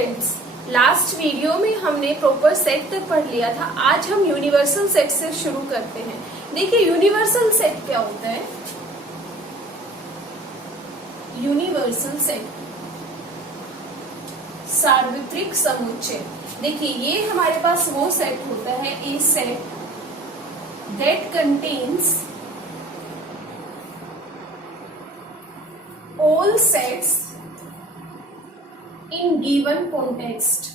Friends, last video में हमने proper set तक पढ़ लिया था। आज हम यूनिवर्सल सेट से शुरू करते हैं। देखिए यूनिवर्सल सेट क्या होता है। यूनिवर्सल सेट सार्वत्रिक समुच्चय। देखिए ये हमारे पास वो सेट होता है, a set that contains all sets in given context।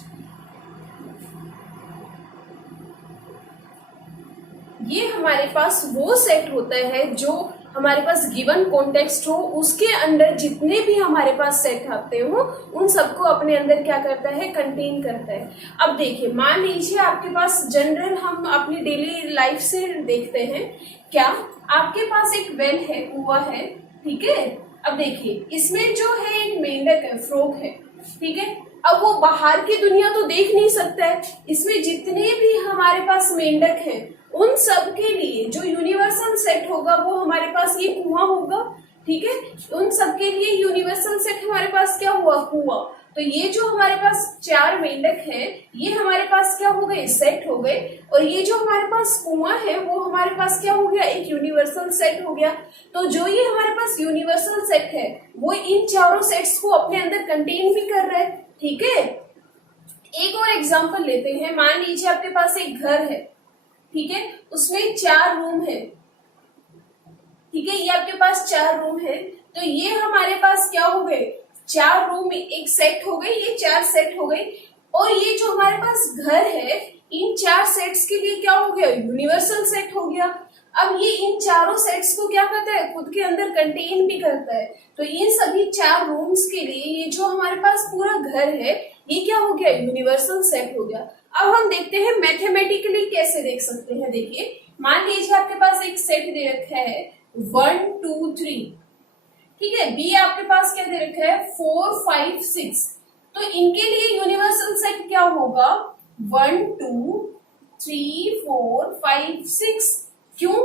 ये हमारे पास वो सेट होता है जो हमारे पास गिवन कॉन्टेक्स्ट हो, उसके अंदर जितने भी हमारे पास सेट आते हो उन सबको अपने अंदर क्या करता है, कंटेन करता है। अब देखिए मान लीजिए आपके पास जनरल, हम अपनी डेली लाइफ से देखते हैं, क्या आपके पास एक वेल है, कुआं है, ठीक है। अब देखिए इसमें जो है एक मेंढक है, फ्रॉग है, ठीक है। अब वो बाहर की दुनिया तो देख नहीं सकता है, इसमें जितने भी हमारे पास मेंढक हैं उन सब के लिए जो यूनिवर्सल सेट होगा वो हमारे पास ये कुआं होगा, ठीक है। उन सब के लिए यूनिवर्सल सेट हमारे पास क्या हुआ, कुआं। तो ये जो हमारे पास चार मेंढक हैं ये हमारे पास क्या हो गए, सेट हो गए। और ये जो हमारे पास कुआं है वो हमारे पास क्या हो गया, एक यूनिवर्सल सेट हो गया। तो जो ये हमारे पास यूनिवर्सल सेट है वो इन चारों सेट्स को अपने अंदर कंटेन भी कर रहा है, ठीक है। एक और एग्जांपल लेते हैं। मान लीजिए आपके पास एक घर है, ठीक है, उसमें 4 रूम है, ठीक है। ये आपके पास 4 रूम है, तो ये हमारे पास क्या हो गए, 4 रूम एक सेट हो गई, ये 4 सेट हो गई। और ये जो हमारे पास घर है इन 4 सेट्स के लिए क्या हो गया, यूनिवर्सल सेट हो गया। अब ये इन चारों सेट्स को क्या करता है, खुद के अंदर कंटेन भी करता है। तो इन सभी 4 रूम्स के लिए ये जो हमारे पास पूरा घर है ये क्या हो गया, यूनिवर्सल सेट हो गया। अब हम देखते हैं मैथमेटिकली कैसे देख सकते हैं। देखिए मान लीजिए आपके पास एक सेट दे रखा है 1 2 3, ठीक है। बी आपके पास क्या दे रखा है 4 5 6। तो इनके लिए यूनिवर्सल सेट क्या होगा, 1 2 3 4 5 6। क्यों,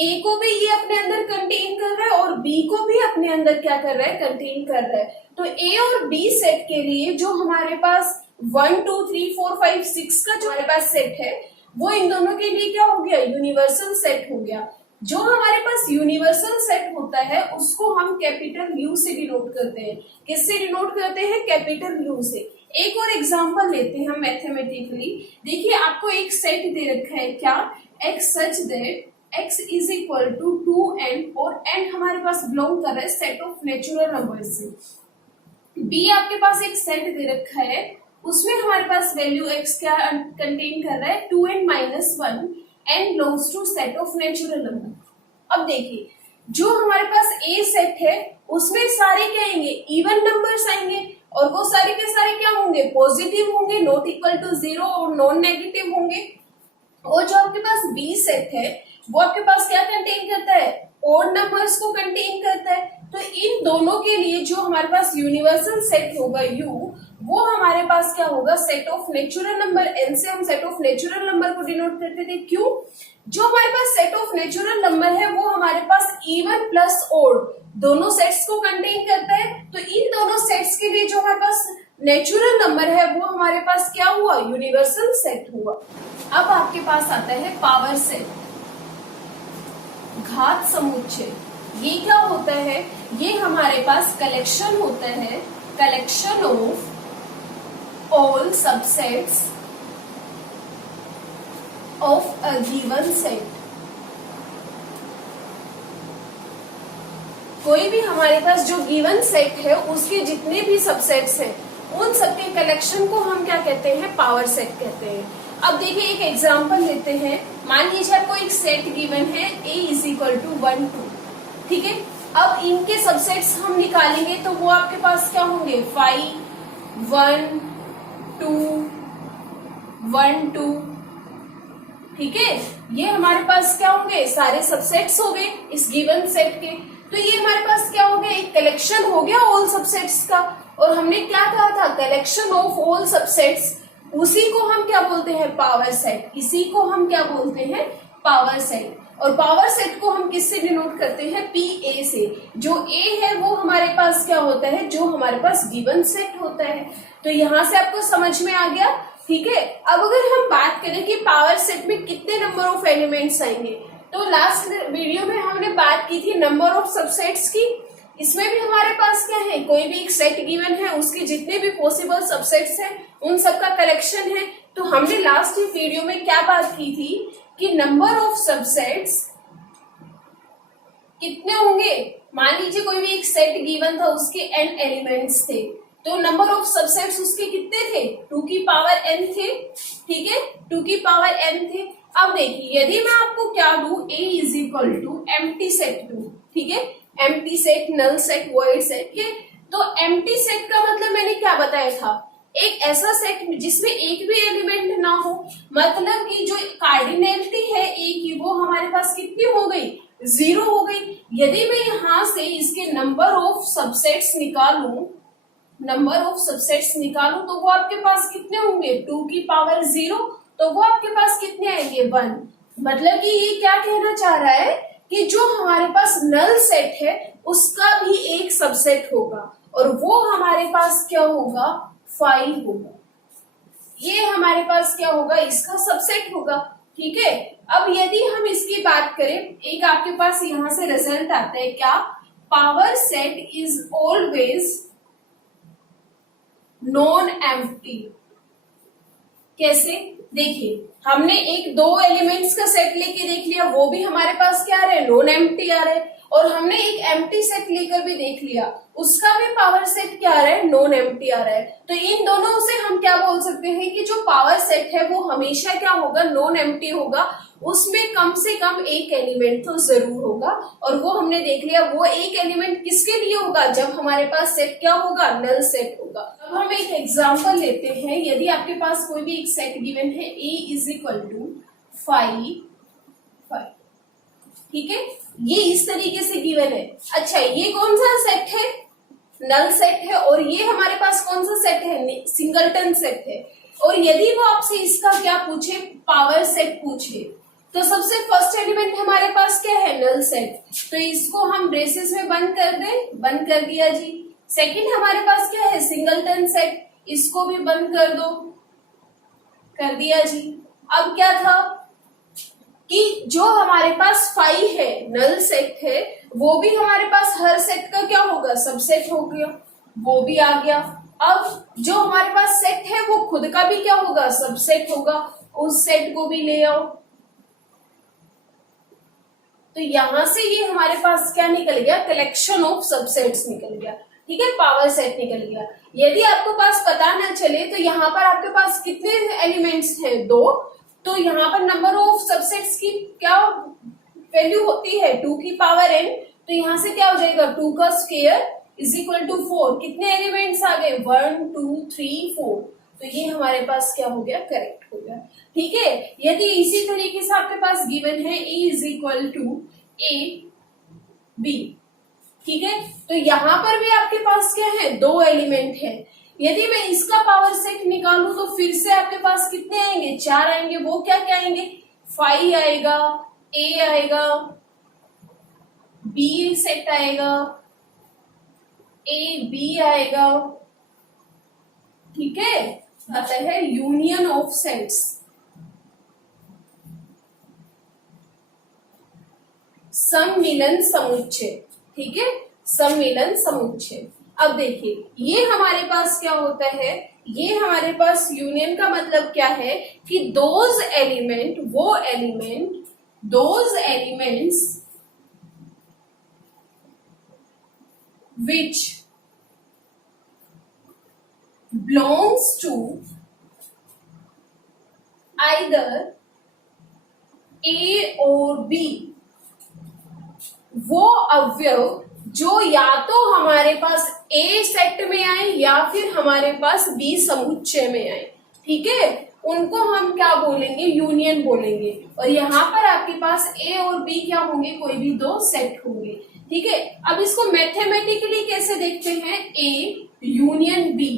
ए को भी ये अपने अंदर कंटेन कर रहा है और बी को भी अपने अंदर क्या कर रहा है, कंटेन कर रहा है। तो ए और बी सेट के लिए जो हमारे पास 1 2 3 4 5 6 का जो हमारे पास सेट है वो इन दोनों के लिए क्या हो गया, यूनिवर्सल सेट हो गया। जो हमारे पास यूनिवर्सल सेट होता है उसको हम कैपिटल यू से डिनोट करते हैं। किससे डिनोट करते हैं, कैपिटल यू से। एक और एग्जांपल लेते हैं हम मैथमेटिकली। देखिए आपको एक सेट दे रखा है, क्या, x such that x is equal to 2n, और n हमारे पास बिलोंग कर रहा है सेट ऑफ नेचुरल नंबर से। b आपके पास एक सेट दे रखा है, उसमें हमारे पास वैल्यू x क्या कंटेन कर रहा है, 2n minus 1, n belongs to set of natural number. अब देखिए जो हमारे पास a सेट है उसमें सारे क्या आएंगे, इवन नंबर्स आएंगे, और वो सारे के सारे क्या होंगे, पॉजिटिव होंगे, नॉट इक्वल टू 0 और नॉन नेगेटिव होंगे। और जो आपके पास बी सेट है वो आपके पास क्या कंटेन करता है, ऑड नंबर्स को कंटेन करता है। तो इन दोनों के लिए जो हमारे पास यूनिवर्सल सेट होगा यू, वो हमारे पास क्या होगा, set of natural number. N से हम सेट ऑफ नेचुरल नंबर को डिनोट करते थे। क्यों, जो हमारे पास सेट ऑफ नेचुरल नंबर है वो हमारे पास इवन प्लस ऑड दोनों सेट्स को कंटेन करता है। तो इन दोनों सेट्स के लिए जो हमारे पास नेचुरल नंबर है वो हमारे पास क्या हुआ, यूनिवर्सल सेट हुआ। अब आपके पास आता है पावर सेट, घात समुच्चय। ये क्या होता है, ये हमारे पास कलेक्शन होता है, collection of all subsets of a given set. कोई भी हमारे पास जो गिवन सेट है उसके जितने भी सबसेट्स हैं उन सबके कलेक्शन को हम क्या कहते हैं, पावर सेट कहते हैं। अब देखिए एक एग्जांपल लेते हैं। मान लीजिए आपको एक सेट गिवन है a इज इक्वल टू 1 2, ठीक है। अब इनके सबसेट्स हम निकालेंगे तो वो आपके पास क्या होंगे, 5 1 2 1 2, ठीक है। ये हमारे पास क्या होंगे, सारे सबसेट्स हो गए इस गिवन सेट के। तो ये हमारे पास क्या हो गया, एक कलेक्शन हो गया ऑल सबसेट्स का। और हमने क्या कहा था, कलेक्शन ऑफ ऑल सबसेट्स, उसी को हम क्या बोलते हैं, पावर सेट। इसी को हम क्या बोलते हैं, पावर सेट। और पावर सेट को हम किससे डिनोट करते हैं, पी ए से। जो ए है वो हमारे पास क्या होता है, जो हमारे पास गिवन सेट होता है। तो यहां से आपको समझ में आ गया, ठीक है। अब अगर हम बात करें कि पावर सेट में कितने नंबर ऑफ एलिमेंट्स आएंगे, तो लास्ट वीडियो में हमने बात की थी नंबर ऑफ सबसेट्स की। इसमें भी हमारे पास क्या है, कोई भी एक सेट गिवन है, उसके जितने भी पॉसिबल सबसेट्स हैं उन सबका कलेक्शन है। तो हमने लास्ट वीडियो में क्या बात की थी कि नंबर ऑफ सबसेट्स कितने होंगे। मान लीजिए कोई भी एक सेट गिवन था, उसके n एलिमेंट्स थे, तो नंबर ऑफ सबसेट्स उसके कितने थे, 2 की पावर n थे, ठीक है, 2 की पावर n थे। अब देखिए यदि मैं आपको क्या दूं, a is equal to empty set दूं, ठीक है, empty set, null set, void set, ठीक है। तो एम्प्टी सेट का मतलब मैंने क्या बताया था, एक ऐसा सेट जिसमें एक भी एलिमेंट ना हो, मतलब कि जो कार्डिनलिटी है ए की वो हमारे पास कितनी हो गई, 0 हो गई। यदि मैं यहां से इसके नंबर ऑफ सबसेट्स निकालूं, नंबर ऑफ सबसेट्स निकालूं तो वो आपके पास कितने होंगे, 2 की पावर 0, तो वो आपके पास कितने आएंगे, 1। मतलब कि ये क्या कहना चाह रहा है कि जो हमारे पास नल सेट है उसका भी एक सबसेट होगा और वो हमारे पास क्या होगा, 5 होगा। ये हमारे पास क्या होगा, इसका सबसेट होगा, ठीक है। अब यदि हम इसकी बात करें, एक आपके पास यहां से रिजल्ट आता है क्या, power set is always non empty. कैसे, देखिए हमने एक 2 एलिमेंट्स का सेट लेके देख लिया, वो भी हमारे पास क्या आ रहा है, नॉन एम्प्टी आ रहा है। और हमने एक एम्प्टी सेट लेकर भी देख लिया, उसका भी पावर सेट क्या आ रहा है, नॉन एम्प्टी आ रहा है। तो इन दोनों से हम क्या बोल सकते हैं कि जो पावर सेट है वो हमेशा क्या होगा, नॉन एम्प्टी होगा। उसमें कम से कम एक एलिमेंट तो जरूर होगा, और वो हमने देख लिया, वो एक एलिमेंट किसके लिए होगा, जब हमारे पास सेट क्या होगा, नल सेट होगा। अब हम एक एग्जांपल लेते हैं, यदि आपके पास कोई भी एक सेट गिवन है, a इज इक्वल टू 5, ठीक है, ये इस तरीके से गिवन है। अच्छा, ये कौन सा सेट है, नल सेट है, और ये हमारे पास कौन सा सेट है, सिंगलटन सेट है। और यदि वो आपसे इसका क्या पूछे, पावर सेट पूछे, तो सबसे फर्स्ट एलिमेंट हमारे पास क्या है, नल सेट, तो इसको हम ब्रेसेस में बंद कर दें, बंद कर दिया जी। सेकंड हमारे पास क्या है, सिंगलटन सेट, इसको भी बंद कर दो, कर दिया जी। अब क्या था कि जो हमारे पास 5 है, नल सेट है, वो भी हमारे पास हर सेट का क्या होगा, सबसेट हो गया, वो भी आ गया। अब जो हमारे पास सेट है वो खुद का भी क्या होगा, सबसेट होगा, उस सेट को भी ले आओ। तो यहां से ये हमारे पास क्या निकल गया, कलेक्शन ऑफ सबसेट्स निकल गया, ठीक है, पावर सेट निकल गया। यदि आपको पास पता न चले तो यहाँ पर आपके पास कितने एलिमेंट्स हैं, 2, तो यहाँ पर नंबर ऑफ सबसेट्स की क्या वैल्यू होती है, 2 की पावर n, तो यहाँ से क्या हो जाएगा, 2 का स्क्वायर इज इक्वल टू 4। कितने एलिमेंट्स आ गए, 1 2 3 4, तो ये हमारे पास क्या हो गया, करेक्ट हो गया, ठीक है। यदि इसी तरीके से आपके पास गिवन है a is equal to a b, ठीक है, तो यहां पर भी आपके पास क्या है, 2 एलिमेंट है। यदि मैं इसका पावर सेट निकालूं तो फिर से आपके पास कितने आएंगे, 4 आएंगे। वो क्या क्या आएंगे, 5 आएगा, a आएगा, b सेट आएगा, a b आएगा, ठीक है, आता है यूनियन ऑफ सेट्स, सम्मिलन समुच्चय, ठीक है, सम्मिलन समुच्चय। अब देखिए ये हमारे पास क्या होता है, ये हमारे पास यूनियन का मतलब क्या है कि दोज एलिमेंट, वो element, those elements which belongs to either A और B, वो अवयव जो या तो हमारे पास A सेट में आए या फिर हमारे पास B समुच्चय में आए, ठीक है, उनको हम क्या बोलेंगे, यूनियन बोलेंगे। और यहाँ पर आपके पास A और B क्या होंगे, कोई भी 2 सेट होंगे, ठीक है। अब इसको मैथमेटिकली कैसे देखते हैं, A यूनियन B,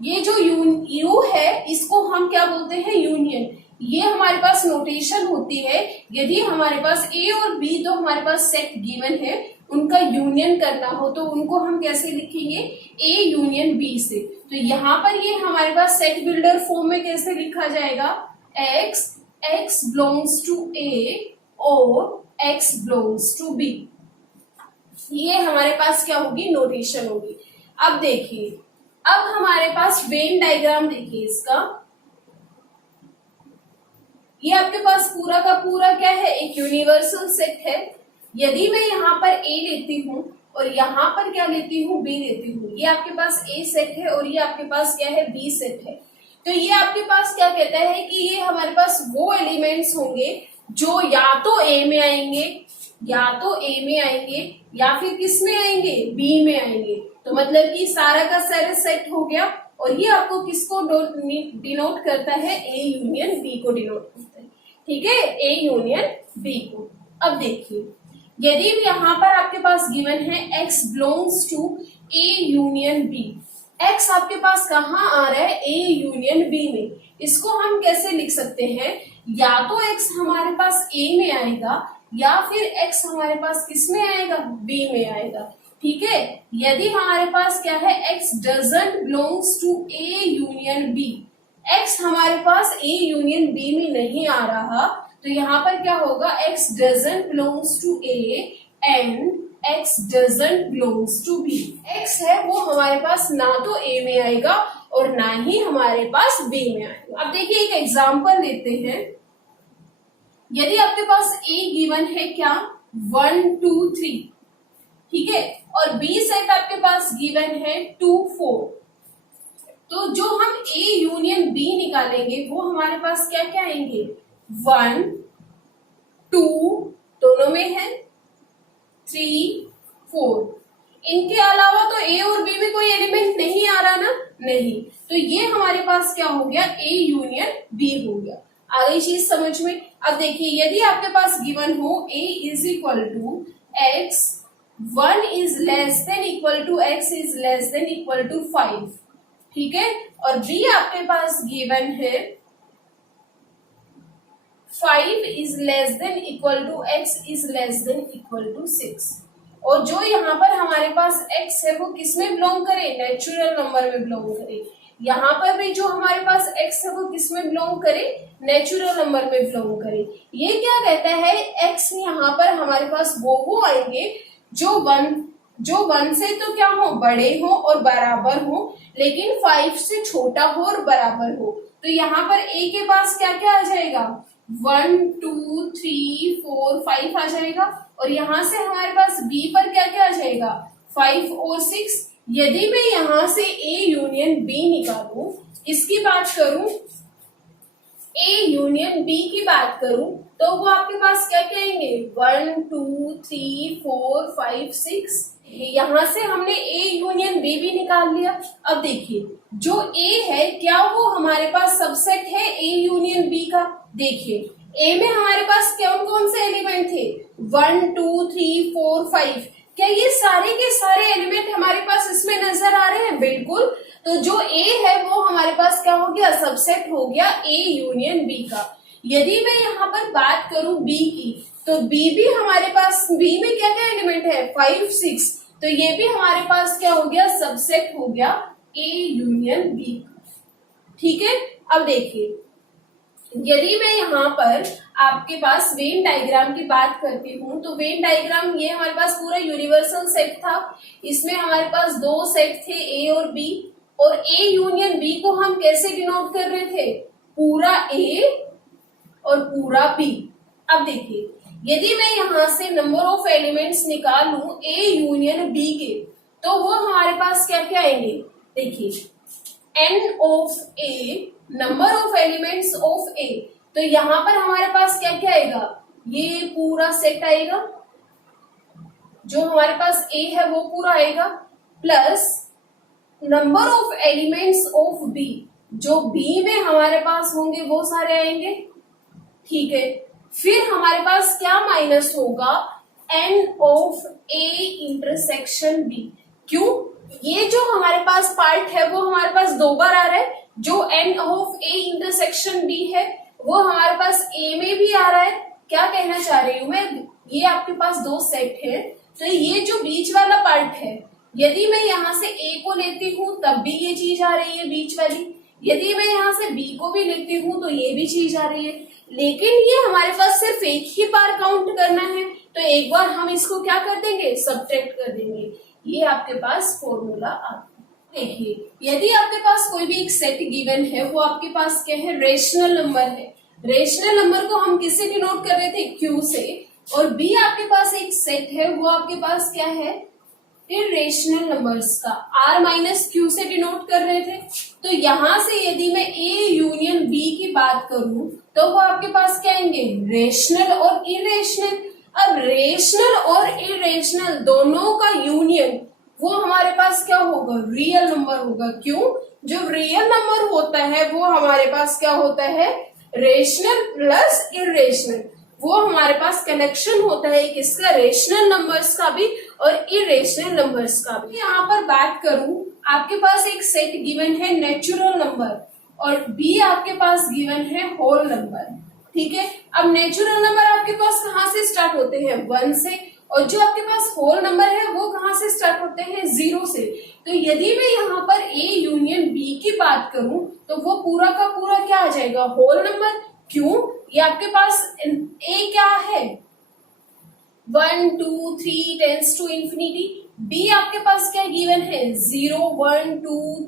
ये जो यू है इसको हम क्या बोलते हैं, यूनियन। ये हमारे पास नोटेशन होती है यदि हमारे पास ए और बी तो हमारे पास सेट गिवन है, उनका यूनियन करना हो तो उनको हम कैसे लिखेंगे, ए यूनियन बी से। तो यहाँ पर ये हमारे पास सेट बिल्डर फॉर्म में कैसे लिखा जाएगा, x बिलोंग्स टू ए और x बिलोंग्स टू बी। ये हमारे पास क्या होगी, नोटेशन होगी। अब देखिए, अब हमारे पास वेन डायग्राम देखिए इसका, ये आपके पास पूरा का पूरा क्या है, एक यूनिवर्सल सेट है। यदि मैं यहाँ पर ए लेती हूँ और यहाँ पर क्या लेती हूँ, बी लेती हूँ, ये आपके पास ए सेट है और ये आपके पास क्या है, बी सेट है। तो ये आपके पास क्या कहता है कि ये हमारे पास वो एलिमेंट्स होंगे जो या तो ए में आएंगे, या फिर किस में आएंगे, बी में आएंगे। तो मतलब कि सारा का सारा सेट हो गया और ये आपको किसको डिनोट करता है, ए यूनियन बी को डिनोट करता है। ठीक है, ए यूनियन बी को। अब देखिए, यदि यहाँ पर आपके पास गिवन है x belongs to A union B, x आपके पास कहाँ आ रहा है, ए यूनियन बी में, इसको हम कैसे लिख सकते हैं, या तो x हमारे पास ए में आएगा या फिर x हमारे पास किस में आएगा, बी में आएगा। ठीक है, यदि हमारे पास क्या है, x doesn't belongs to A union B, x हमारे पास ए यूनियन बी में नहीं आ रहा, तो यहाँ पर क्या होगा, x doesn't belongs to A and x doesn't belongs to B. x है वो हमारे पास ना तो a में आएगा और ना ही हमारे पास b में आएगा। अब देखिए एक एग्जांपल देते हैं, यदि आपके पास a गिवन है क्या, 1 2 3, ठीक है, और b सेट आपके पास गिवन है 2 4, तो जो हम a यूनियन b निकालेंगे वो हमारे पास क्या क्या आएंगे, 1 2 दोनों में है, 3 4, इनके अलावा तो a और b में कोई एलिमेंट नहीं आ रहा ना, नहीं, तो ये हमारे पास क्या हो गया, a यूनियन b हो गया। आ गई चीज समझ में। अब देखिए, यदि आपके पास गिवन हो a is equal to x 1 is less than equal to x is less than equal to 5, ठीक है, और b आपके पास गिवन है 5 is less than equal to x is less than equal to 6, और जो यहाँ पर हमारे पास x है वो किस में बिलोंग करे, नेचुरल नंबर में बिलोंग करे। यहाँ पर भी जो हमारे पास x है वो किस में बिलोंग करे, नेचुरल नंबर में बिलोंग करे। ये क्या कहता है, x यहाँ पर हमारे पास वो आएंगे जो वन से तो क्या हो, बड़े हो और बराबर हो, लेकिन 5 से छोटा हो और बराबर हो। तो यहाँ पर a के पास क्या क्या आ जाएगा, 1 2 3 4 5 आ जाएगा, और यहाँ से हमारे पास b पर क्या क्या आ जाएगा, 5 और 6। यदि मैं यहाँ से a यूनियन b निकालूं, इसकी बात करूं, a यूनियन b की बात करूं, तो वो आपके पास क्या क्या आएंगे, 1 2 3 4 5 6। यहाँ से हमने a यूनियन b भी निकाल लिया। अब देखिए, जो a है क्या वो हमारे पास सबसेट है a यूनियन b का। देखिए, a में हमारे पास कौन कौन से एलिमेंट थे, 1 2 3 4 5, क्या ये सारे के सारे एलिमेंट हमारे पास इसमें नजर आ रहे हैं, बिल्कुल। तो जो a है वो हमारे पास क्या हो गया, सबसेट हो गया a यूनियन b का। यदि मैं यहाँ पर बात करूं b की, तो b भी हमारे पास, b में क्या क्या एलिमेंट है, 5 6, तो ये भी हमारे पास क्या हो गया, सबसेट हो गया a यूनियन b का। ठीक है, अब देखिए, यदि मैं यहाँ पर आपके पास वेन डायग्राम की बात करती हूँ, तो वेन डायग्राम ये हमारे पास पूरा यूनिवर्सल सेट था। इसमें हमारे पास दो सेट थे a और b, और a यूनियन b को हम कैसे डिनोट कर रहे थे, पूरा a और पूरा b। अब देखिए, यदि मैं यहाँ से नंबर ऑफ एलिमेंट्स निकालूं a यूनियन b के, तो वो हमारे पास क्या क्या आएंगे, देखिए, n of a, number of elements of a, तो यहाँ पर हमारे पास क्या क्या आएगा, ये पूरा सेट आएगा, जो हमारे पास a है वो पूरा आएगा, plus number of elements of b, जो b में हमारे पास होंगे वो सारे आएंगे। ठीक है, फिर हमारे पास क्या माइनस होगा, n of a intersection b। क्यों, ये जो हमारे पास पार्ट है वो हमारे पास दो बार आ रहा है, जो n of a intersection b है, वो हमारे पास ए में भी आ रहा है। क्या कहना चाह रही हूं मैं, ये आपके पास दो सेट है, तो ये जो बीच वाला पार्ट है, यदि मैं यहाँ से ए को लेती हूँ तब भी ये चीज आ रही है बीच वाली, यदि मैं यहाँ से बी को भी लेती हूँ तो ये भी चीज आ रही है। लेकिन ये हमारे पास सिर्फ एक ही बार काउंट करना है, तो एक बार हम इसको क्या कर देंगे, सब्ट्रैक्ट कर देंगे। ये आपके पास फॉर्मूला आता है। देखिए, यदि आपके पास कोई भी एक सेट गिवन है, वो आपके पास क्या है, रेशनल नंबर है। रेशनल नंबर को हम किससे डिनोट कर रहे थे, क्यू से, और बी आपके पास एक सेट है, वो आपके पास क्या है, इरेशनल नंबर्स का आर माइनस क्यू से डिनोट कर रहे थे। तो यहां से यदि मैं ए यूनियन बी की बात करूं तो वो आपके पास क्या आएंगे, रेशनल और इरेशनल। अब रेशनल और इरेशनल दोनों का यूनियन वो हमारे पास क्या होगा, रियल नंबर होगा। क्यों, जो रियल नंबर होता है वो हमारे पास क्या होता है, रेशनल प्लस इरेशनल। वो हमारे पास कनेक्शन होता है किसका, रेशनल नंबर्स का भी और इरेशनल नंबर्स का भी। यहाँ पर बात करूं, आपके पास एक सेट गिवन है नेचुरल नंबर और बी आपके पास गिवन है होल नंबर, ठीक है। अब नेचुरल नंबर आपके पास कहाँ से स्टार्ट होते हैं, 1 से, और जो आपके पास होल नंबर है वो कहाँ से स्टार्ट होते हैं, 0 से। तो यदि मैं यहाँ पर ए यूनियन बी की बात करूं तो वो पूरा का पूरा क्या आ जाएगा, होल नंबर। क्यों, ये आपके पास ए क्या है, 1 2 3 टेंस टू इंफिनिटी। बी आपके पास क्या गिवन है, 0 1 2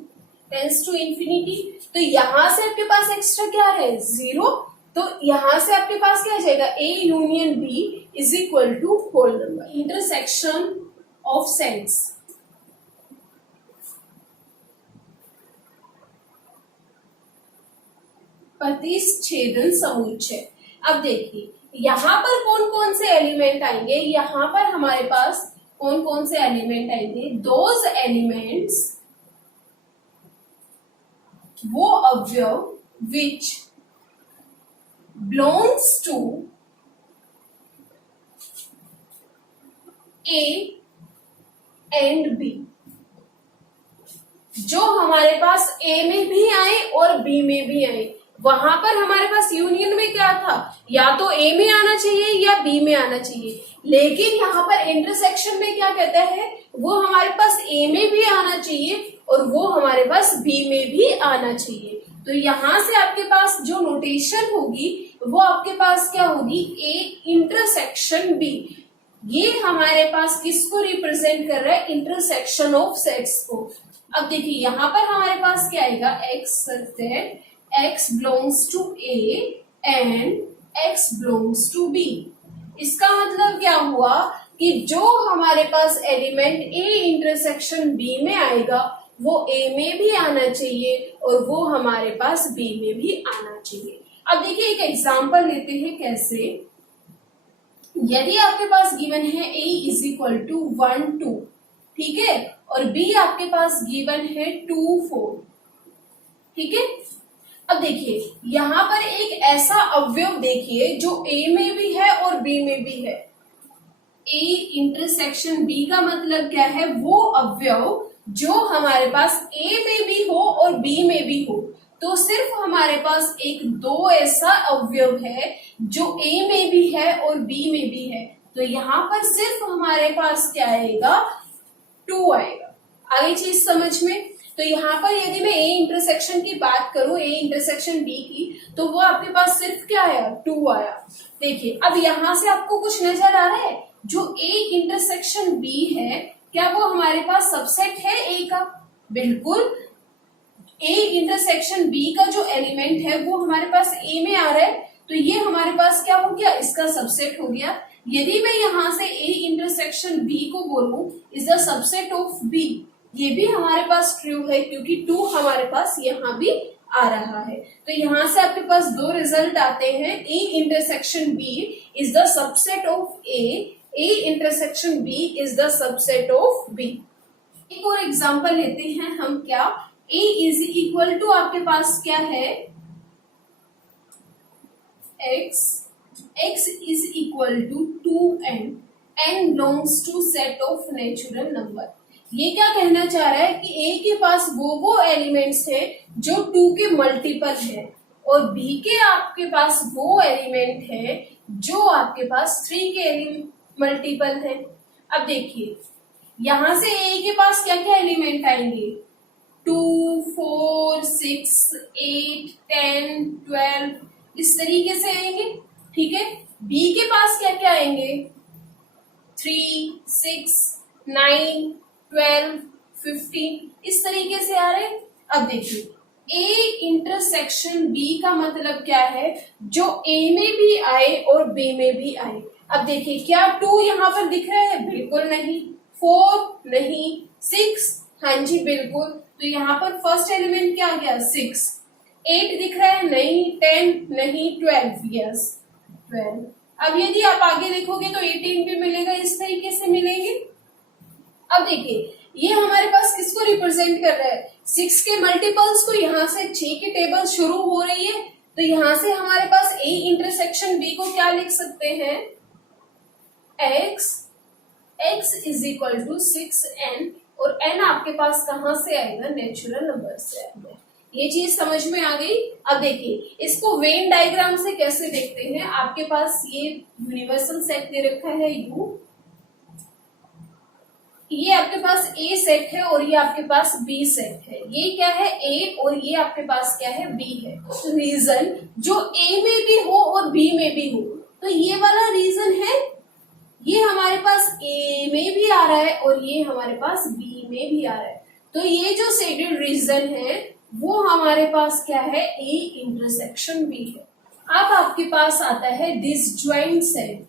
टेंस टू इंफिनिटी। तो यहां से आपके पास एक्स्ट्रा क्या है, 0। तो यहां से आपके पास क्या आ जाएगा, A union B is equal to whole number. Intersection of sets, प्रतिच्छेदन समुच्चय। अब देखिए यहाँ पर कौन कौन से एलिमेंट आएंगे, यहाँ पर हमारे पास कौन कौन से एलिमेंट आएंगे, दोज एलिमेंट्स वो अवयव विच belongs to A and B, जो हमारे पास A में भी आए और B में भी आए। वहां पर हमारे पास यूनियन में क्या था, या तो A में आना चाहिए या B में आना चाहिए, लेकिन यहाँ पर इंटरसेक्शन में क्या कहता है, वो हमारे पास A में भी आना चाहिए और वो हमारे पास B में भी आना चाहिए। तो यहां से आपके पास जो नोटेशन होगी वो आपके पास क्या होगी, A इंटरसेक्शन B। ये हमारे पास किसको रिप्रेजेंट कर रहा है, इंटरसेक्शन ऑफ सेट्स को। अब देखिए यहाँ पर हमारे पास क्या आएगा, x belongs to A and x belongs to B। इसका मतलब क्या हुआ कि जो हमारे पास एलिमेंट A इंटरसेक्शन B में आएगा वो A में भी आना चाहिए और वो हमारे पास B में भी आना चाहिए। अब देखिए एक एग्जांपल लेते हैं कैसे। यदि आपके पास गिवन है A इज इक्वल टू 1 2, ठीक है, और B आपके पास गिवन है 2 4, ठीक है। अब देखिए यहाँ पर एक ऐसा अवयव देखिए जो A में भी है और B में भी है। A इंटरसेक्शन B का मतलब क्या है, वो अवयव जो हमारे पास A में भी हो और B में भी हो। तो सिर्फ हमारे पास एक दो ऐसा अवयव है जो A में भी है और B में भी है। तो यहाँ पर सिर्फ हमारे पास क्या आएगा, 2 आएगा। आगे चीज समझ में। तो यहाँ पर यदि मैं A इंटरसेक्शन की बात करूं, A इंटरसेक्शन B की, तो वो आपके पास सिर्फ क्या आया, 2 आया। देखिए अब यहाँ से आपको कुछ नजर आ रहा है, जो A इंटरसेक्शन B है क्या वो हमारे पास सबसेट है A का, बिल्कुल। A इंटरसेक्शन B का जो एलिमेंट है वो हमारे पास A में आ रहा है, तो ये हमारे पास क्या हो गया, इसका सबसेट हो गया। यदि मैं यहाँ से A इंटरसेक्शन B को बोलूं is the subset of B, ये भी हमारे पास ट्रू है क्योंकि 2 हमारे पास यहाँ भी आ रहा है। तो यहाँ से आपके पास दो रिजल्ट आते हैं, A intersection B is the subset of A intersection B is the subset of B। एक और एग्जांपल लेते हैं हम, क्या A इज इक्वल टू आपके पास क्या है, x is equal to 2n, n belongs to set of natural number. ये क्या कहना चाह रहा है कि A के पास वो एलिमेंट्स है जो 2 के मल्टीपल है और बी के आपके पास वो एलिमेंट है जो आपके पास 3 के मल्टीपल है। अब देखिए यहां से ए के पास क्या क्या एलिमेंट आएंगे, 2, 4, 6, 8, 10, 12 इस तरीके से आएंगे। ठीक है, बी के पास क्या क्या आएंगे, 3, 6, 9, 12, 15 इस तरीके से आ रहे। अब देखिए ए इंटरसेक्शन बी का मतलब क्या है, जो ए में भी आए और बी में भी आए। अब देखिए क्या 2 यहाँ पर दिख रहा है, बिल्कुल नहीं, 4 नहीं, 6 हाँ जी बिल्कुल, तो यहाँ पर फर्स्ट एलिमेंट क्या आ गया 6, 8 दिख रहा है नहीं, 10 नहीं, 12 यस 12। अब यदि आप आगे देखोगे तो 18 भी मिलेगा, इस तरीके से मिलेंगे। अब देखिए ये हमारे पास किसको रिप्रेजेंट कर रहा है, 6 के मल्टीपल्स को, यहाँ से 6 की टेबल शुरू हो रही है तो यहाँ से हमारे पास ए इंटरसेक्शन बी को क्या लिख सकते हैं, x is equal to 6n, और n आपके पास कहां से आएगा, नेचुरल नंबर से आएगा। ये चीज समझ में आ गई। अब देखिए इसको वेन डायग्राम से कैसे देखते हैं, आपके पास ये यूनिवर्सल सेट दे रखा है U, ये आपके पास A सेट है और ये आपके पास B सेट है, ये क्या है A और ये आपके पास क्या है B है। तो रीजन जो A में भी हो और B में भी हो, तो ये वाला रीजन है, ये हमारे पास A में भी आ रहा है और ये हमारे पास B में भी आ रहा है। तो ये जो शेडेड रीजन है वो हमारे पास क्या है, A इंटरसेक्शन B है। अब आपके पास आता है डिसजॉइंट सेट।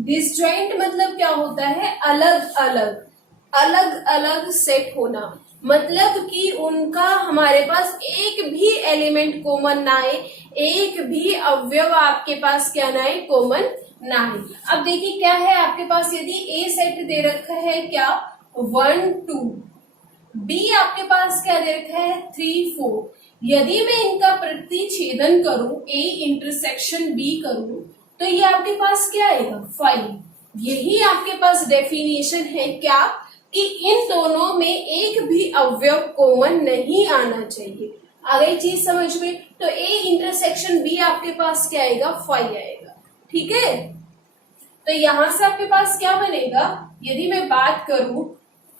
डिसजॉइंट मतलब क्या होता है, अलग अलग सेट होना, मतलब कि उनका हमारे पास एक भी एलिमेंट कॉमन ना आए, एक भी अवयव आपके पास क्या ना आए, कॉमन ना आए। अब देखिए क्या है आपके पास, यदि ए सेट दे रखा है क्या 1, 2, बी आपके पास क्या दे रखा है 3, 4, यदि मैं इनका प्रतिच्छेदन करूं, ए इंटरसेक्शन बी करूं, तो ये आपके पास क्या आएगा 5। यही आपके पास डेफिनेशन है क्या, कि इन दोनों में एक भी अवयव कॉमन नहीं आना चाहिए। आ गई चीज समझ में, तो ए इंटरसेक्शन बी आपके पास क्या आएगा 5 आएगा। ठीक है, तो यहां से आपके पास क्या बनेगा, यदि मैं बात करूं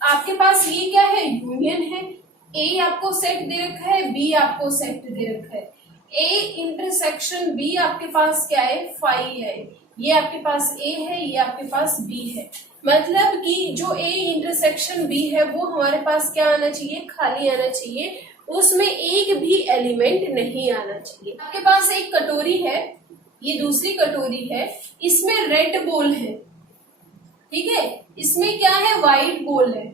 आपके पास ये क्या है, यूनियन है, ए आपको सेट दे रखा है, बी आपको सेट दे रखा है, ए इंटरसेक्शन बी आपके पास क्या है 5 है, ये आपके पास ए है, ये आपके पास बी है। मतलब कि जो ए इंटरसेक्शन बी है वो हमारे पास क्या आना चाहिए, खाली आना चाहिए, उसमें एक भी एलिमेंट नहीं आना चाहिए। आपके पास एक कटोरी है, ये दूसरी कटोरी है, इसमें रेड बॉल है, ठीक है, इसमें क्या है व्हाइट बॉल है।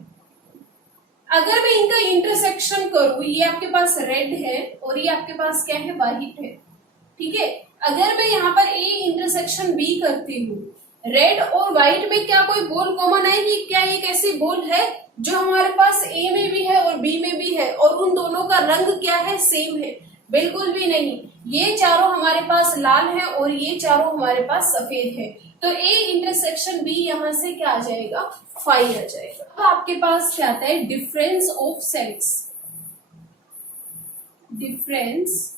अगर मैं इनका इंटरसेक्शन करूं, ये आपके पास रेड है और ये आपके पास क्या है व्हाइट है। ठीक है, अगर मैं यहाँ पर ए इंटरसेक्शन बी करती हूँ, रेड और व्हाइट में क्या कोई बॉल कॉमन आएगी, क्या एक ऐसी बॉल है जो हमारे पास ए में भी है और बी में भी है और उन दोनों का रंग क्या है सेम है, बिल्कुल भी नहीं। ये चारों हमारे पास लाल है और ये चारों हमारे पास सफेद है, तो ए इंटरसेक्शन बी यहां से क्या आ जाएगा 5 आ जाएगा। अब आपके पास क्या आता है difference of sets. Difference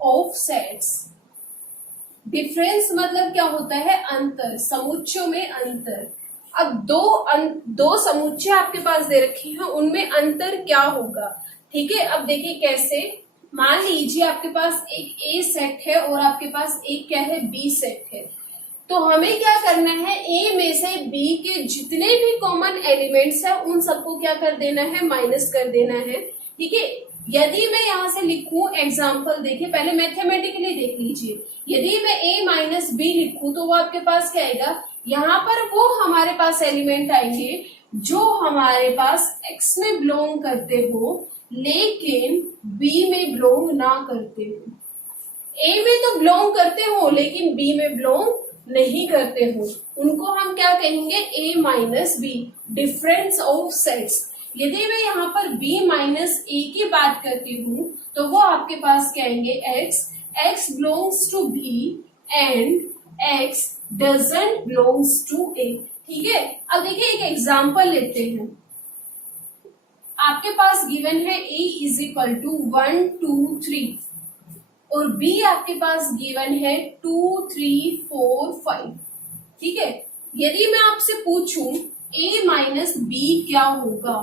of sets, difference मतलब क्या होता है अंतर, समुच्चयों में अंतर। अब दो समुच्चय आपके पास दे रखे हैं, उनमें अंतर क्या होगा। ठीक है, अब देखिए कैसे, मान लीजिए आपके पास एक ए सेट है और आपके पास एक क्या है बी सेट है, तो हमें क्या करना है, ए में से बी के जितने भी कॉमन एलिमेंट्स है उन सबको क्या कर देना है, माइनस कर देना है। ठीक है, यदि मैं यहां से लिखूं एग्जाम्पल, देखिए पहले मैथमेटिकली देख लीजिए, यदि मैं a माइनस बी लिखूं तो वो आपके पास क्या आएगा, यहाँ पर वो हमारे पास एलिमेंट आएंगे जो हमारे पास x में बिलोंग करते हो लेकिन b में बिलोंग ना करते हो। a में तो बिलोंग करते हो लेकिन b में बिलोंग नहीं करते हो, उनको हम क्या कहेंगे a minus B, difference of sets. यदि मैं यहाँ पर b माइनस ए की बात करती हूँ तो वो आपके पास क्या आएंगे x belongs to b and x doesn't belongs to a। ठीक है, अब देखिए एक एग्जांपल लेते हैं। आपके पास गिवन है A इज इक्वल टू 1 2 3 और B आपके पास गिवन है 2 3 4 5। ठीक है, यदि मैं आपसे पूछूं A माइनस B क्या होगा,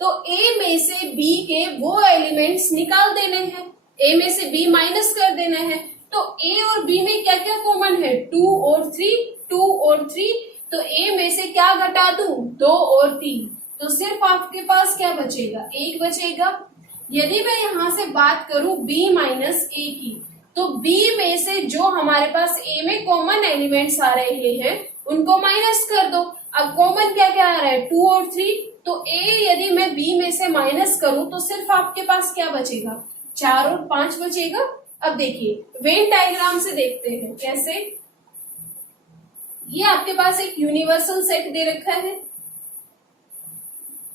तो A में से B के वो एलिमेंट्स निकाल देने हैं, A में से B माइनस कर देना है। तो A और B में क्या क्या कॉमन है, 2 और 3, 2 और 3, तो A में से क्या घटा दूं, 2 और 3, तो सिर्फ आपके पास क्या बचेगा, 1 बचेगा। यदि मैं यहाँ से बात करूं B माइनस A की, तो B में से जो हमारे पास A में कॉमन एलिमेंट्स आ रहे हैं उनको माइनस कर दो। अब कॉमन क्या क्या आ रहा है, 2 और 3, तो A यदि मैं B में से माइनस करूं तो सिर्फ आपके पास क्या बचेगा, 4 और 5 बचेगा। अब देखिए वेन डायग्राम से देखते हैं कैसे। ये आपके पास एक यूनिवर्सल सेट दे रखा है,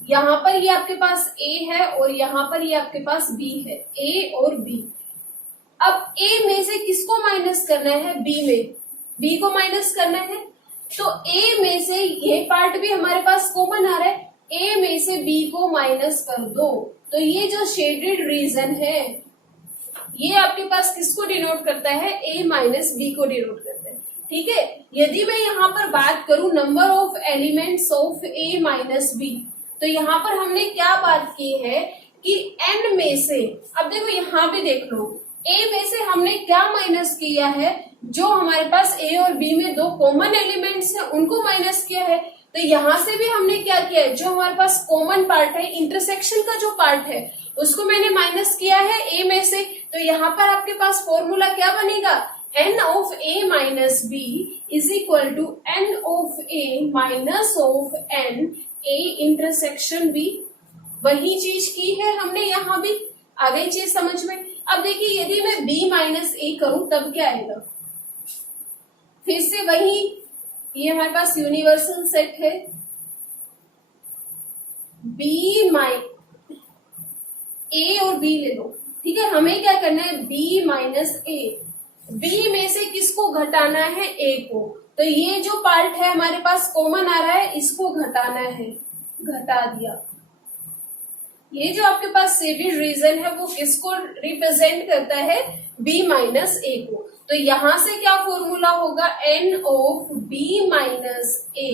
यहाँ पर ये आपके पास A है और यहाँ पर ये आपके पास B है, A और B। अब A में से किसको माइनस करना है, B में, B को माइनस करना है। तो A में से ये पार्ट भी हमारे पास कॉमन आ रहा है, A में से B को माइनस कर दो। तो ये जो शेडेड रीजन है ये आपके पास किसको डिनोट करता है, A माइनस B को डिनोट करता है। ठीक है, यदि मैं यहाँ पर बात करूं number of elements of A minus B, तो यहाँ पर हमने क्या बात की है कि n में से, अब देखो यहाँ भी देख लो, A में से हमने क्या माइनस किया है, जो हमारे पास A और B में दो कॉमन एलिमेंट्स हैं उनको माइनस किया है। तो यहाँ से भी हमने क्या किया है, जो हमारे पास कॉमन पार्ट है, इंटरसेक्शन का जो पार्ट है उसको मैंने माइनस किया है A में से। तो यहाँ पर आपके पास फॉर्मूला क्या बनेगा, n of A minus B is equal to n of A minus of n A intersection B। वही चीज की है हमने यहाँ भी, आ गई चीज समझ में। अब देखिए यदि मैं B माइनस A करूं तब क्या आएगा, फिर से वही, ये हमारे पास यूनिवर्सल सेट है, A और B ले लो। ठीक है, हमें क्या करना है, B माइनस A, B में से किसको घटाना है, A को। तो ये जो पार्ट है हमारे पास कॉमन आ रहा है इसको घटाना है, घटा दिया। ये जो आपके पास शेडेड रीजन है वो किसको रिप्रेजेंट करता है, B माइनस A को। तो यहां से क्या फॉर्मूला होगा, n of B minus A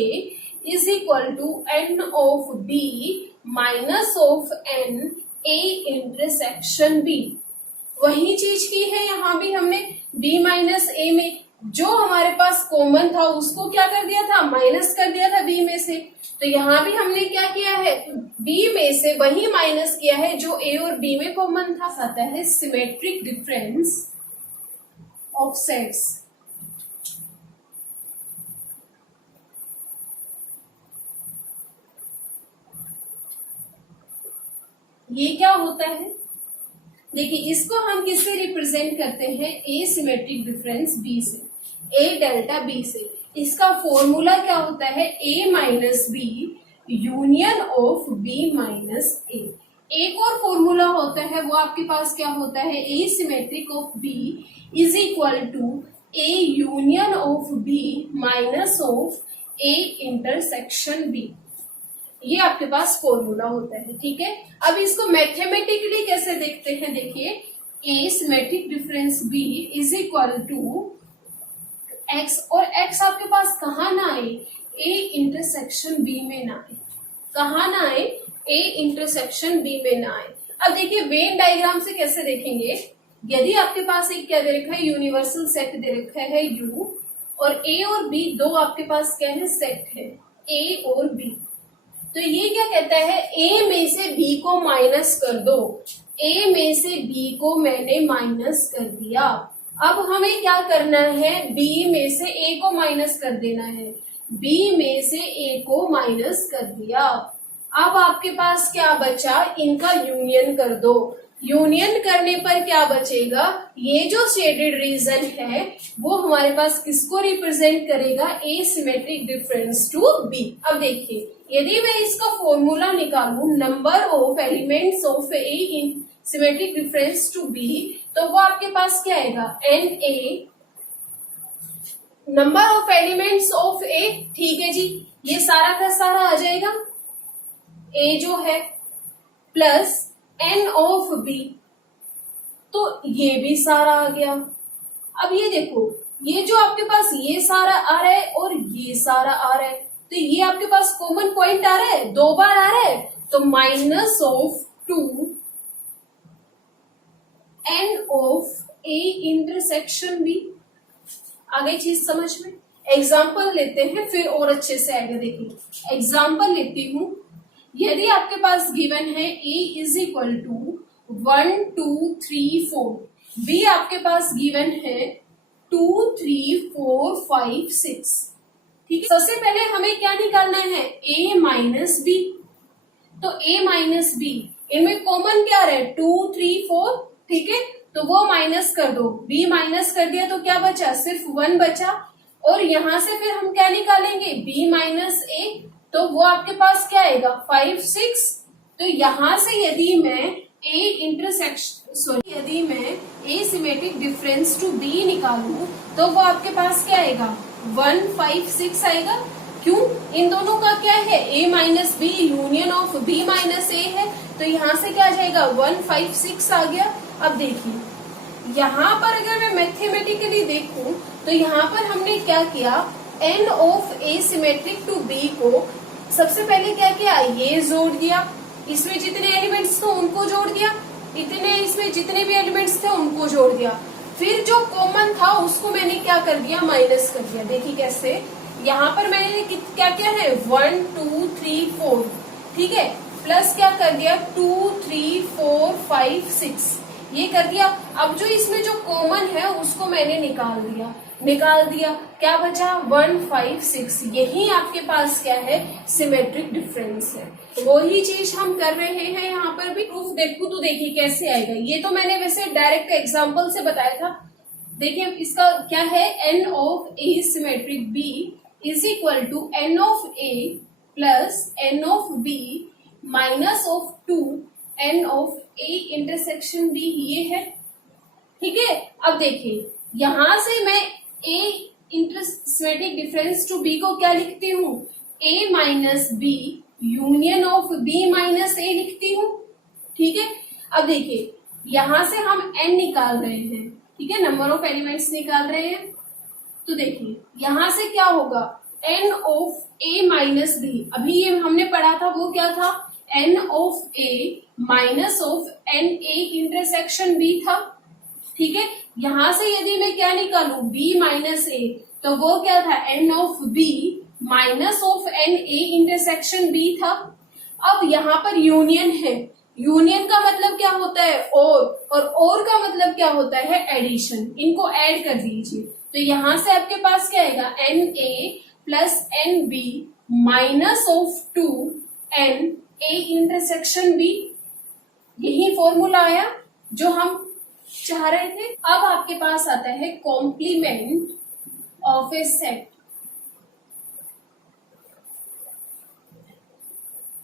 is equal to n of B minus of n A intersection B। वही चीज की है यहाँ भी हमने, B माइनस A में जो हमारे पास कॉमन था उसको क्या कर दिया था, माइनस कर दिया था B में से। तो यहाँ भी हमने क्या किया है, B में से वही माइनस किया है जो A और B में कॉमन था। आता है सिमेट्रिक डिफरेंस ऑफ सेट्स। ये क्या होता है, देखिए इसको हम किससे रिप्रेजेंट करते हैं, ए सिमेट्रिक डिफरेंस बी से, ए डेल्टा बी से। इसका फॉर्मूला क्या होता है, A minus B union of B minus A. एक और फॉर्मूला होता है वो आपके पास क्या होता है, A symmetric of B is equal to A union of B minus of A intersection B. ये आपके पास फॉर्मूला होता है। ठीक है, अब इसको मैथमेटिकली कैसे देखते हैं, देखिए A symmetric difference B is equal to X, और एक्स आपके पास कहाँ ना आए, ए इंटरसेक्शन बी में ना आए, कहाँ ना आए, ए इंटरसेक्शन बी में ना आए। अब देखिए वेन डायग्राम से कैसे देखेंगे, यदि आपके पास एक क्या दे रखा है, यूनिवर्सल सेट दे रखा है U, और ए और बी दो आपके पास क्या है, सेट है ए और बी। तो ये क्या कहता है, A में से B को माइनस कर दो, A में से B को मैंने माइनस कर दिया। अब हमें क्या करना है, B में से A को माइनस कर देना है, B में से A को माइनस कर दिया। अब आपके पास क्या बचा, इनका यूनियन कर दो। यूनियन करने पर क्या बचेगा, ये जो शेडेड रीजन है वो हमारे पास किसको रिप्रेजेंट करेगा, A symmetric difference to B. अब देखिए यदि मैं इसका फॉर्मूला निकालूं, number of elements of A in symmetric difference to B, तो वो आपके पास क्या आएगा, N A number of elements of A. ठीक है जी, ये सारा का सारा आ जाएगा, ए जो है प्लस n ऑफ b, तो ये भी सारा आ गया। अब ये देखो, ये जो आपके पास ये सारा आ रहा है और ये सारा आ रहा है, तो ये आपके पास कॉमन पॉइंट आ रहा है, 2 बार आ रहा है, तो minus of 2 n of a intersection b। आ गई चीज समझ में? एग्जाम्पल लेते हैं फिर और अच्छे से आएगा। देखिए एग्जाम्पल लेती हूं, यदि आपके पास गिवन है a is equal to 1 2 3 4, b आपके पास गिवन है 2 3 4 5 6, ठीक है। सबसे पहले हमें क्या निकालना है, a माइनस b। तो a माइनस b, इनमें कॉमन क्या रहे, 2 3 4, ठीक है, तो वो माइनस कर दो, b माइनस कर दिया तो क्या बचा, सिर्फ 1 बचा। और यहां से फिर हम क्या निकालेंगे, b माइनस a, तो वो आपके पास क्या आएगा 5 6। तो यहां से यदि मैं यदि मैं a symmetric difference to b निकालूं तो वो आपके पास क्या आएगा 1 5 6 आएगा। क्यों, इन दोनों का क्या है, a minus B union of b minus a है, तो यहाँ से क्या आ जाएगा 1 5 6 आ गया। अब देखिए यहाँ पर अगर मैं मैथमेटिकली देखूं तो यहाँ पर हमने क्या किया, n of a symmetric to b को सबसे पहले क्या किया, ये जोड़ दिया, इसमें जितने एलिमेंट्स थे उनको जोड़ दिया, इतने इसमें जितने भी एलिमेंट्स थे उनको जोड़ दिया, फिर जो कॉमन था उसको मैंने क्या कर दिया, माइनस कर दिया। देखिए कैसे, यहाँ पर मैंने क्या क्या है 1 2 3 4, ठीक है, प्लस क्या कर दिया 2 3 4 5 6, ये कर दिया। अब जो इसमें जो कॉमन है उसको मैंने निकाल दिया, क्या बचा 1 5 6, यही आपके पास क्या है, सिमेट्रिक डिफरेंस है। वही चीज हम कर रहे हैं यहाँ पर भी। प्रूफ देखूं तो देखिए कैसे आएगा, ये तो मैंने वैसे डायरेक्ट एग्जांपल से बताया था। देखिए इसका क्या है, n of a symmetric b is equal to n of a plus n of b minus of 2 n of a intersection b, ये है, ठीक है। अब देखिए यहां से मैं a symmetric difference to b को क्या लिखती हूँ, a minus b union of b minus a लिखती हूँ, ठीक है। अब देखिए यहां से हम n निकाल रहे हैं, ठीक है, नंबर ऑफ एलिमेंट्स निकाल रहे हैं, तो देखिए यहां से क्या होगा n of a minus b, अभी ये हमने पढ़ा था वो क्या था, n of a minus of n a intersection b था, ठीक है। यहां से यदि मैं क्या निकालू b माइनस a, तो वो क्या था n of b minus of n a intersection b था। अब यहाँ पर यूनियन है, यूनियन का मतलब क्या होता है, और का मतलब क्या होता है, एडिशन, इनको ऐड कर दीजिए, तो यहां से आपके पास क्या आएगा N A plus N B minus of 2 N A intersection B, यही फॉर्मूला आया जो हम चाह रहे थे। अब आपके पास आता है कॉम्प्लीमेंट ऑफ ए सेट,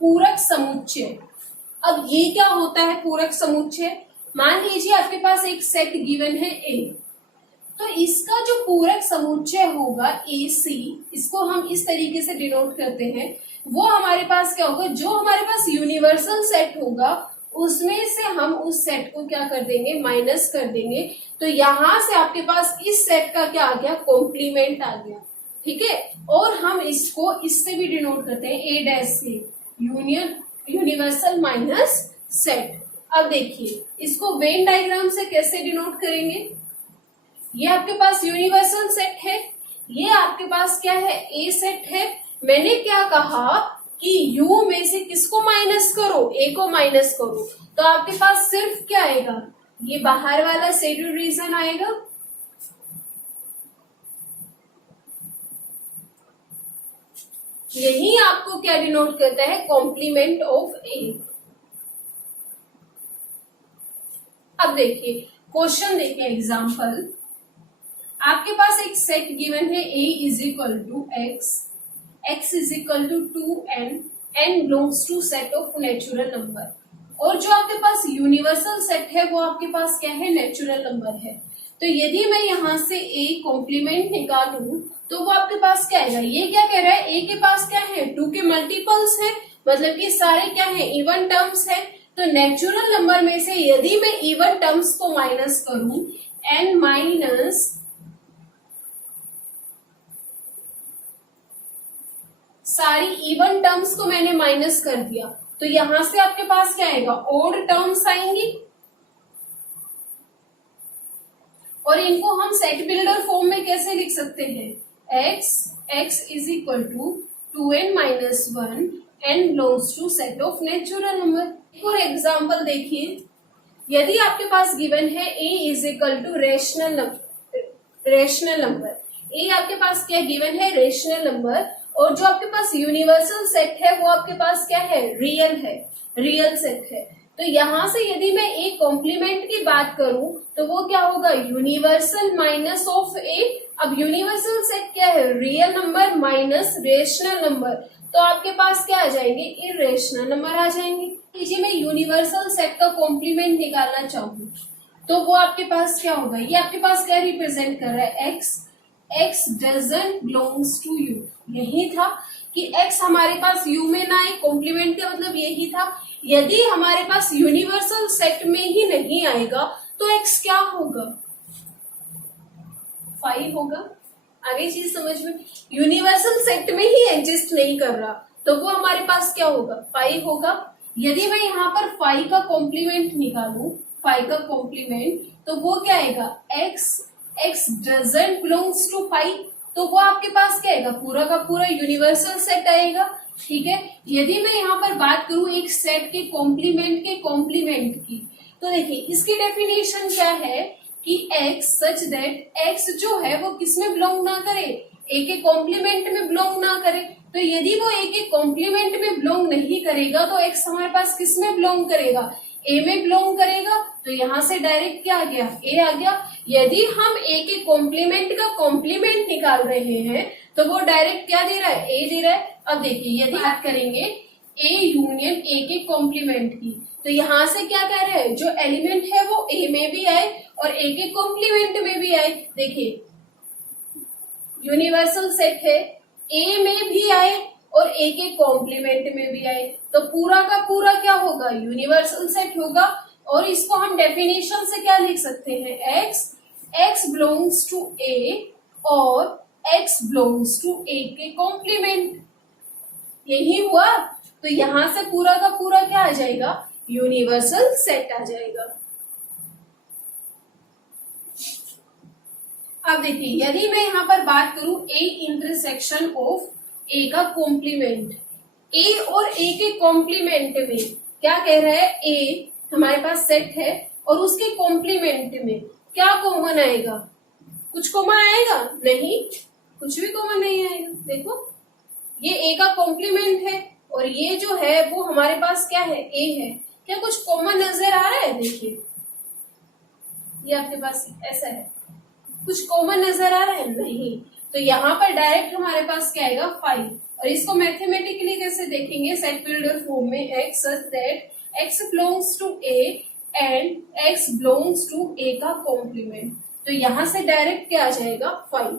पूरक समुच्चय। अब ये क्या होता है पूरक समुच्चय, मान लीजिए आपके पास एक सेट गिवन है A, तो इसका जो पूरक समुच्चय होगा AC, इसको हम इस तरीके से डिनोट करते हैं, वो हमारे पास क्या होगा, जो हमारे पास यूनिवर्सल सेट होगा उसमें से हम उस सेट को क्या कर देंगे, माइनस कर देंगे, तो यहां से आपके पास इस सेट का क्या आ गया, कॉम्प्लीमेंट आ गया, ठीक है। और हम इसको इससे भी डिनोट करते हैं A डैश से, यूनिवर्सल माइनस सेट। अब देखिए इसको वेन डायग्राम से कैसे डिनोट करेंगे, ये आपके पास यूनिवर्सल सेट है, ये आपके पास क्या है, ए सेट है। मैंने क्या कहा कि U में से किसको माइनस करो, A को माइनस करो, तो आपके पास सिर्फ क्या आएगा, ये बाहर वाला शेड्यूल रीजन आएगा, यही आपको क्या डिनोट करता है, कॉम्प्लीमेंट ऑफ A। अब देखिए क्वेश्चन देखिए, एग्जाम्पल, आपके पास एक सेट गिवन है A is equal to x, x is equal to 2n, n belongs to set of natural number, और जो आपके पास यूनिवर्सल सेट है वो आपके पास क्या है, नेचुरल नंबर है। तो यदि मैं यहाँ से A कॉम्प्लीमेंट निकालूं तो वो आपके पास क्या आएगा, ये क्या कह रहा है, A के पास क्या है, 2 के मल्टीपल्स है, मतलब कि सारे क्या है, इवन टर्म्स है, तो नेचुरल नंबर में से यदि मैं इवन टर्म्स को माइनस करूं, n माइनस सारी इवन टर्म्स को मैंने माइनस कर दिया, तो यहां से आपके पास क्या आएगा, ओड टर्म्स आएंगी, और इनको हम सेट बिल्डर फॉर्म में कैसे लिख सकते हैं, x is equal to 2n minus 1, n belongs to set of natural number. एक और एग्जाम्पल देखिए, यदि आपके पास गिवन है a is equal to rational number, a आपके पास क्या गिवन है, रेशनल नंबर, और जो आपके पास यूनिवर्सल सेट है वो आपके पास क्या है, रियल सेट है। तो यहां से यदि मैं ए कॉम्प्लीमेंट की बात करूं तो वो क्या होगा, यूनिवर्सल माइनस ऑफ ए। अब यूनिवर्सल सेट क्या है, real number minus rational number, तो आपके पास क्या आ जाएंगे, इरेशनल नंबर आ जाएंगे। लीजिए मैं यूनिवर्सल सेट का कॉम्प्लीमेंट निकालना चाहूँ तो वो आपके पास क्या होगा, ये आपके पास क्या रिप्रेजेंट कर रहा है, x doesn't belongs to U. यही था कि x हमारे पास u में ना आए, कॉम्प्लीमेंट का मतलब यही था। यदि हमारे पास यूनिवर्सल सेट में ही नहीं आएगा तो x क्या होगा, 5 होगा। आगे चीज समझ में, यूनिवर्सल सेट में ही एग्जिस्ट नहीं कर रहा तो वो हमारे पास क्या होगा, 5 होगा। यदि मैं यहाँ पर 5 का कॉम्प्लीमेंट निकालूं, 5 का कॉम्प्लीमेंट, तो वो क्या आएगा, x डजंट बिलोंग्स टू 5, तो वो आपके पास क्या आएगा, पूरा का पूरा यूनिवर्सल सेट आएगा। ठीक है, यदि मैं यहाँ पर बात करूं एक सेट के कॉम्प्लीमेंट की, तो देखिए इसकी डेफिनेशन क्या है कि x सच दैट x जो है वो किसमें बिलोंग ना करे, a के कॉम्प्लीमेंट में बिलोंग ना करे। तो यदि वो a के कॉम्प्लीमेंट में बिलोंग नहीं करेगा तो x हमारे पास किस में बिलोंग करेगा, a में बिलोंग करेगा। तो यहां से डायरेक्ट क्या आ गया, a आ गया। यदि हम a के कॉम्प्लीमेंट का कॉम्प्लीमेंट निकाल रहे हैं तो वो डायरेक्ट क्या दे रहा है, a दे रहा है। अब देखिए यदि बात करेंगे a यूनियन a के कॉम्प्लीमेंट की, तो यहाँ से क्या कह रहे हैं, जो एलिमेंट है वो a में भी आए और a के कॉम्प्लीमेंट में भी आए। देखिए यूनिवर्सल सेट है, a में भी आए और a के कॉम्प्लीमेंट में भी आए, तो पूरा का पूरा क्या होगा, यूनिवर्सल सेट होगा। और इसको हम डेफिनेशन से क्या लिख सकते हैं, x बिलोंग्स टू a और x बिलोंग्स टू a के कॉम्प्लीमेंट। यही हुआ, तो यहां से पूरा का पूरा क्या आ जाएगा, यूनिवर्सल सेट आ जाएगा। अब देखिए यदि मैं यहाँ पर बात करूं a इंटरसेक्शन ऑफ a का कॉम्प्लीमेंट, a और a के कॉम्प्लीमेंट में क्या कह रहा है, a हमारे पास सेट है और उसके कॉम्प्लीमेंट में क्या कॉमन आएगा, कुछ कॉमन आएगा नहीं, कुछ भी कॉमन नहीं आएगा। देखो ये a का कॉम्प्लीमेंट है और ये जो है वो हमारे पास क्या है, a है, क्या कुछ कॉमन नजर आ रहा है, देखिए ये आपके पास ऐसा है, कुछ कॉमन नजर आ रहा है नहीं, तो यहाँ पर डायरेक्ट हमारे पास क्या आएगा, 5। और इसको मैथमेटिकली कैसे देखेंगे, सेट बिल्डर फॉर्म में, x such that x belongs to a and x belongs to a का कॉम्प्लीमेंट, तो यहाँ से डायरेक्ट क्या आ जाएगा, 5।